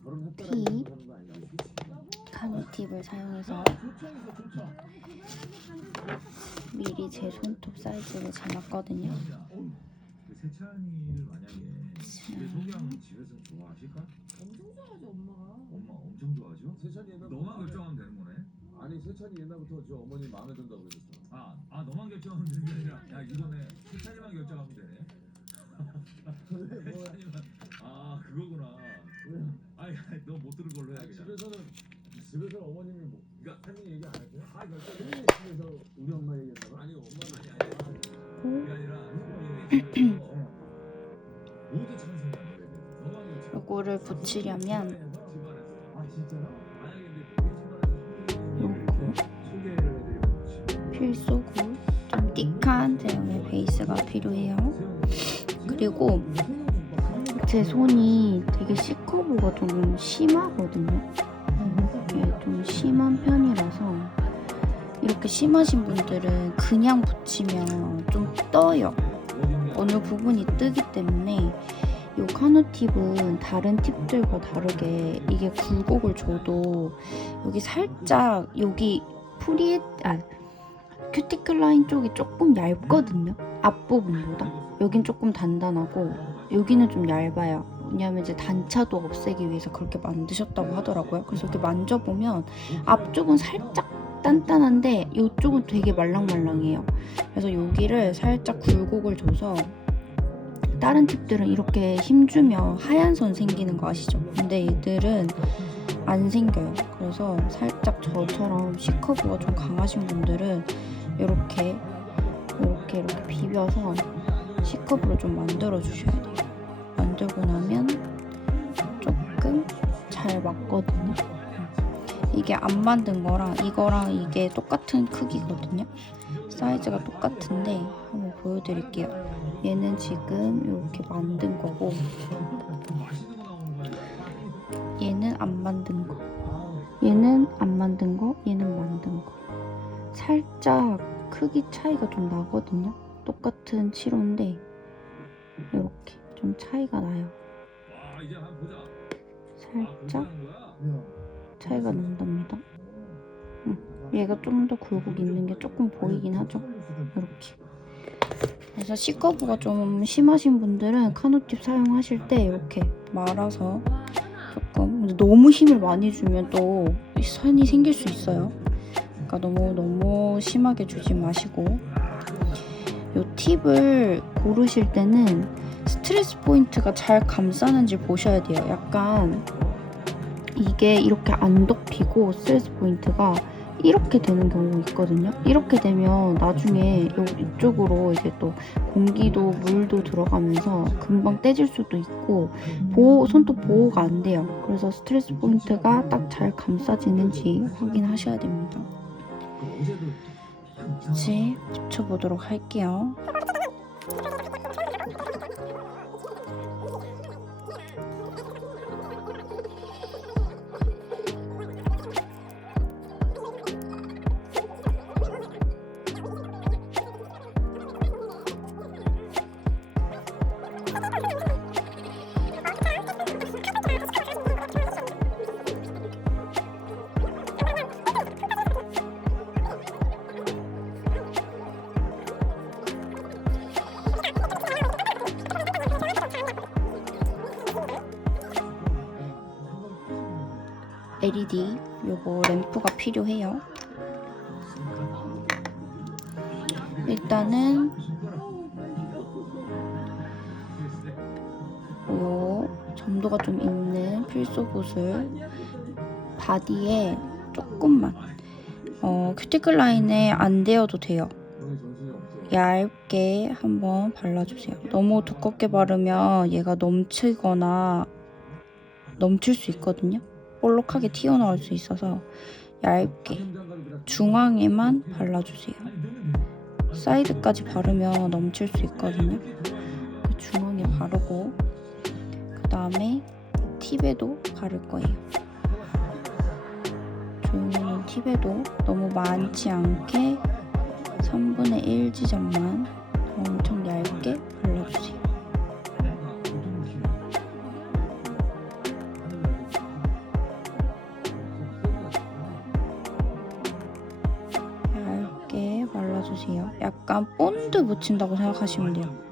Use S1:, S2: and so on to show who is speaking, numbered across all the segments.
S1: 거 아니야?
S2: 가누팁을 사용해서 미리 제 손톱 사이즈를 재봤거든요.
S1: 그 세찬이를 만약에 집에 소개하면 집에서 좋아하실까?
S3: 엄청 좋아하죠 엄마가.
S1: 엄마 엄청 좋아하죠? 세찬이 옛날
S4: 너만 결정하면 되는 거네.
S1: 아니 세찬이 옛날부터 저 어머니 마음에 든다고 그랬었어.
S4: 아, 아 너만 결정하면 되는 게 아니라 야 이번에 세찬이만
S2: 요거를 붙이려면 필수고 좀 띡한 제형의 베이스가 필요해요. 그리고 제 손이 되게 C커브가 좀 심하거든요. 이게 좀 심한 편이라서 이렇게 심하신 분들은 그냥 붙 팁은 다른 팁들과 다르게 이게 굴곡을 줘도 여기 살짝 여기 프리에 아 큐티클 라인 쪽이 조금 얇거든요. 앞부분보다 여긴 조금 단단하고 여기는 좀 얇아요. 왜냐하면 이제 단차도 없애기 위해서 그렇게 만드셨다고 하더라고요. 그래서 이렇게 만져보면 앞쪽은 살짝 단단한데 이쪽은 되게 말랑말랑해요. 그래서 여기를 살짝 굴곡을 줘서 다른 팁들은 이렇게 힘주면 하얀 선 생기는 거 아시죠? 근데 얘들은 안 생겨요. 그래서 살짝 저처럼 C커브가 좀 강하신 분들은 이렇게 이렇게 이렇게 비벼서 C컵으로 좀 만들어 주셔야 돼요. 만들고 나면 조금 잘 맞거든요. 이게 안 만든 거랑 이거랑 이게 똑같은 크기거든요. 사이즈가 똑같은데 한번 보여드릴게요. 얘는 지금 이렇게 만든 거고 얘는 안 만든 거. 얘는 안 만든 거, 얘는 만든 거. 살짝 크기 차이가 좀 나거든요. 똑같은 치료인데 이렇게 좀 차이가 나요. 살짝? 차이가 난답니다. 응. 얘가 좀 더 굴곡 있는 게 조금 보이긴 하죠. 이렇게. 그래서 C커브가 좀 심하신 분들은 카노팁 사용하실 때 이렇게 말아서 조금 너무 힘을 많이 주면 또 선이 생길 수 있어요. 그러니까 너무 너무 심하게 주지 마시고 요 팁을 고르실 때는 스트레스 포인트가 잘 감싸는지 보셔야 돼요. 약간 이게 이렇게 안 덮이고 스트레스 포인트가 이렇게 되는 경우가 있거든요. 이렇게 되면 나중에 요 이쪽으로 이제 또 공기도 물도 들어가면서 금방 떼질 수도 있고 보호, 손톱 보호가 안 돼요. 그래서 스트레스 포인트가 딱 잘 감싸지는지 확인하셔야 됩니다. 이제 붙여보도록 할게요. LED 요거 램프가 필요해요. 일단은 요 점도가 좀 있는 필소굿을 바디에 조금만 어, 큐티클 라인에 안 대어도 돼요. 얇게 한번 발라주세요. 너무 두껍게 바르면 얘가 넘치거나 넘칠 수 있거든요. 볼록하게 튀어나올 수 있어서 얇게 중앙에만 발라주세요. 사이드까지 바르면 넘칠 수 있거든요. 중앙에 바르고 그 다음에 팁에도 바를 거예요. 조용히 팁에도 너무 많지 않게 3분의 1 지점만 엄청 얇게 본드 묻힌다고 생각하시면 돼요.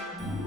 S2: Thank you.